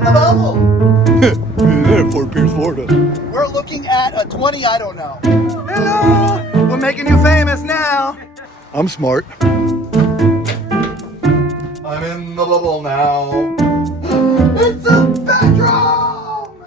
in the bubble. Fort Pierce, Florida. We're looking at a 20, I don't know. Hello! We're making you famous now. I'm smart. I'm in the bubble now. It's a bedroom!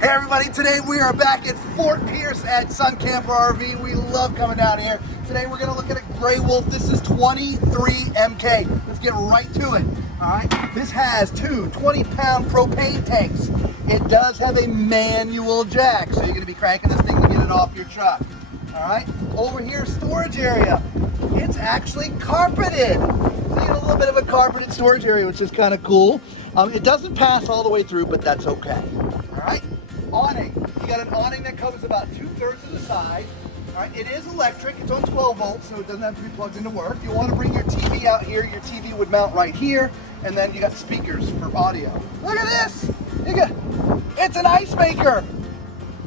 Hey everybody, today we are back at Fort Pierce at Sun Camper RV. We love coming down here. Today we're gonna look at a Grey Wolf. This is 23 MK. Let's get right to it. All right, this has two 20-pound propane tanks. It does have a manual jack, so you're gonna be cranking this thing to get it off your truck. All right, over here, storage area. It's actually carpeted. So you get a little bit of a carpeted storage area, which is kind of cool. It doesn't pass all the way through, but that's okay. All right, awning. You got an awning that covers about 2/3 of the side. All right, it is electric. It's on 12 volts, so it doesn't have to be plugged into work. You want to bring your TV out here. Your TV would mount right here, and then you got speakers for audio. Look at this. It's an ice maker.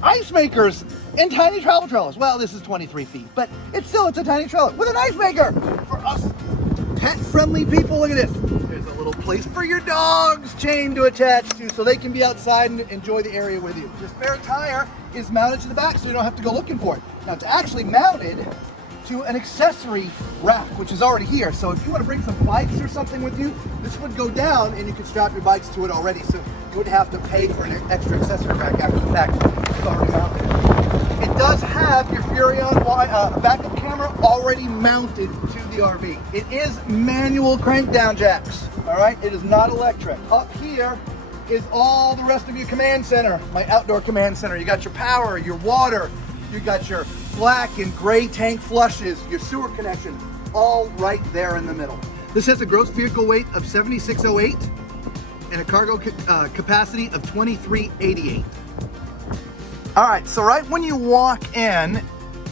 Ice makers in tiny travel trailers. Well, this is 23 feet, but it's a tiny trailer with an ice maker for us pet-friendly people. Look at this. There's a little place for your dog's chain to attach to so they can be outside and enjoy the area with you. The spare tire is mounted to the back so you don't have to go looking for it. Now, it's actually mounted to an accessory rack, which is already here. So if you want to bring some bikes or something with you, this would go down and you can strap your bikes to it already. So you wouldn't have to pay for an extra accessory rack after the fact. It's already mounted. It does have your Furrion backup camera already mounted to the RV. It is manual crank down jacks, all right? It is not electric. Up here is all the rest of your command center, my outdoor command center. You got your power, your water, you got your black and gray tank flushes, your sewer connection, all right there in the middle. This has a gross vehicle weight of 7,608 and a cargo capacity of 2,388. All right, so right when you walk in,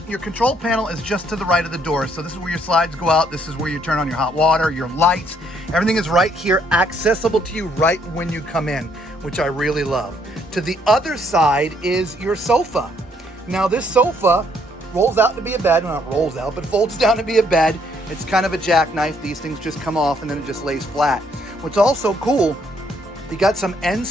your control panel is just to the right of the door. So this is where your slides go out. This is where you turn on your hot water, your lights. Everything is right here, accessible to you right when you come in, which I really love. To the other side is your sofa. Now this sofa rolls out to be a bed. Well, not rolls out, but folds down to be a bed. It's kind of a jackknife. These things just come off and then it just lays flat. What's also cool, you got some end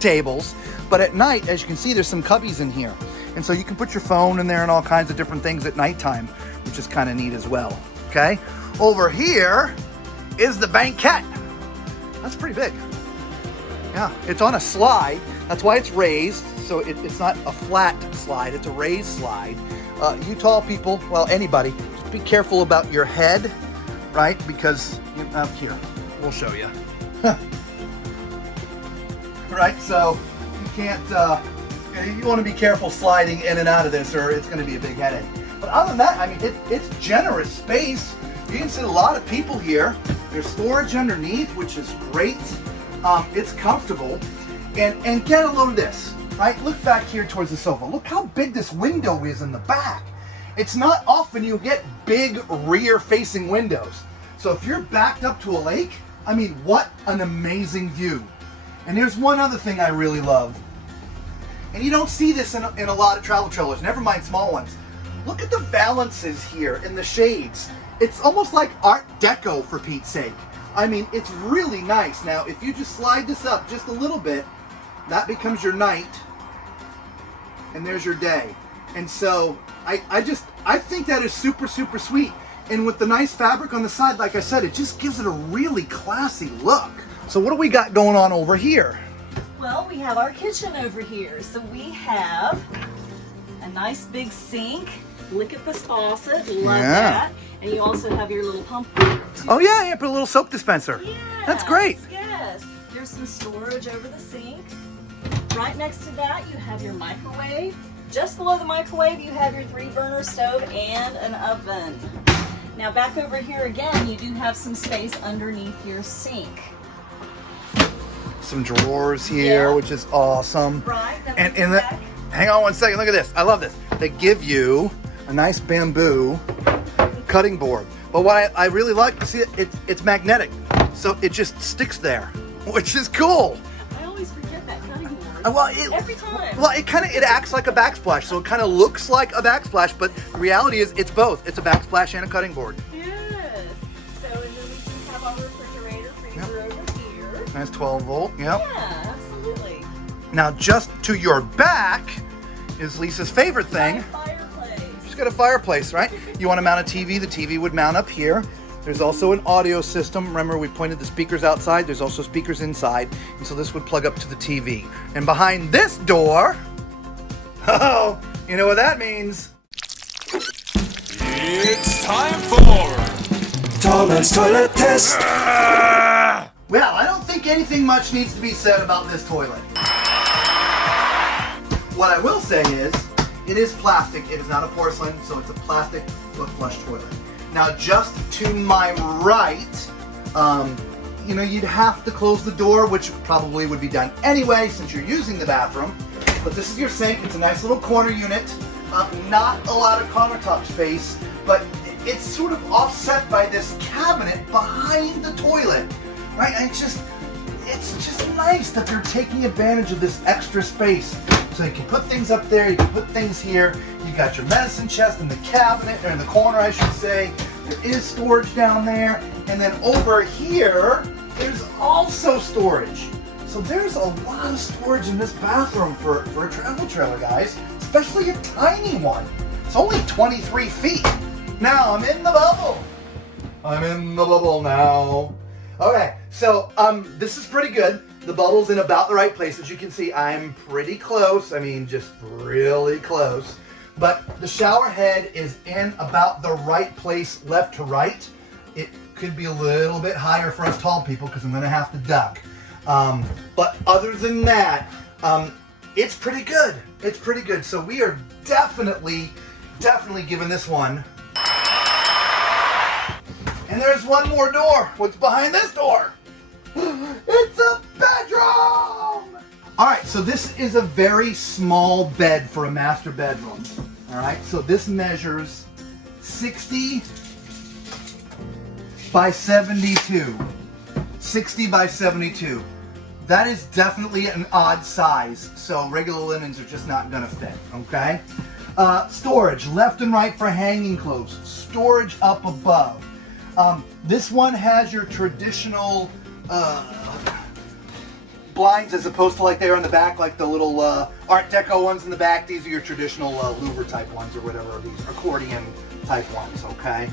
tables, but at night, as you can see, there's some cubbies in here. And so you can put your phone in there and all kinds of different things at nighttime, which is kind of neat as well, okay? Over here is the banquette. That's pretty big. Yeah, it's on a slide. That's why it's raised. So it's not a flat slide, it's a raised slide. You tall people, well, anybody, just be careful about your head, right? Because, here, we'll show you. Right, so you can't, you want to be careful sliding in and out of this or it's going to be a big headache. But other than that, I mean, it's generous space. You can see a lot of people here. There's storage underneath, which is great. It's comfortable. And get a load of this, right? Look back here towards the sofa. Look how big this window is in the back. It's not often you get big rear-facing windows. So if you're backed up to a lake, I mean, what an amazing view. And here's one other thing I really love. And you don't see this in a lot of travel trailers, never mind small ones. Look at the valances here in the shades. It's almost like Art Deco, for Pete's sake. I mean, it's really nice. Now, if you just slide this up just a little bit, that becomes your night, and there's your day. And so, I think that is super, super sweet. And with the nice fabric on the side, like I said, it just gives it a really classy look. So what do we got going on over here? Well, we have our kitchen over here. So we have a nice big sink. Look at this faucet. Love that. And you also have your little pump. Oh yeah, put a little soap dispenser. Yes, that's great. Yes. There's some storage over the sink. Right next to that, you have your microwave. Just below the microwave, you have your 3-burner stove and an oven. Now back over here again, you do have some space underneath your sink. Some drawers here, which is awesome. Right. And hang on one second, look at this. I love this. They give you a nice bamboo cutting board. But what I really like, see, it's magnetic. So it just sticks there, which is cool. I always forget that cutting board. Every time. Well, it acts like a backsplash, so it kind of looks like a backsplash, but the reality is it's both. It's a backsplash and a cutting board. Yes. So and then we can have our refrigerator freezer over here. Nice 12 volt, yep. Yeah, absolutely. Now just to your back is Lisa's favorite thing. Fireplace. She's got a fireplace, right? You want to mount a TV, the TV would mount up here. There's also an audio system. Remember, we pointed the speakers outside. There's also speakers inside. And so this would plug up to the TV. And behind this door, oh, you know what that means? It's time for Tallman's Toilet Test. Well, I don't think anything much needs to be said about this toilet. What I will say is, it is plastic. It is not a porcelain, so it's a plastic foot flush toilet. Now, just to my right, you know, you'd have to close the door, which probably would be done anyway since you're using the bathroom. But this is your sink. It's a nice little corner unit. Not a lot of countertop space, but it's sort of offset by this cabinet behind the toilet, right? And it's just nice that they're taking advantage of this extra space. So you can put things up there, you can put things here. You got your medicine chest in the cabinet, or in the corner, I should say. There is storage down there. And then over here, there's also storage. So there's a lot of storage in this bathroom for a travel trailer, guys. Especially a tiny one. It's only 23 feet. Now I'm in the bubble. I'm in the bubble now. Okay, so this is pretty good. The bubble's in about the right place. As you can see, I'm pretty close. I mean, just really close. But the shower head is in about the right place, left to right. It could be a little bit higher for us tall people because I'm gonna have to duck. But other than that, it's pretty good. It's pretty good. So we are definitely giving this one. And there's one more door. What's behind this door? It's a bedroom! All right, so this is a very small bed for a master bedroom. All right, so this measures 60 by 72. 60 by 72. That is definitely an odd size, so regular linens are just not gonna fit, okay? Storage, left and right for hanging clothes. Storage up above. This one has your traditional blinds as opposed to like they are in the back, like the little Art Deco ones in the back. These are your traditional louver type ones or whatever, these accordion type ones, okay?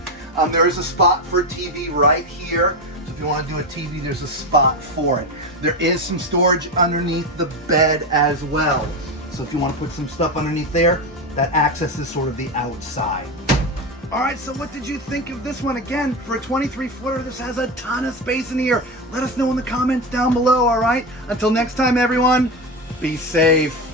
There is a spot for a TV right here. So if you want to do a TV, there's a spot for it. There is some storage underneath the bed as well. So if you want to put some stuff underneath there, that access is sort of the outside. All right, so what did you think of this one? Again, for a 23-footer, this has a ton of space in here. Let us know in the comments down below, all right? Until next time, everyone, be safe.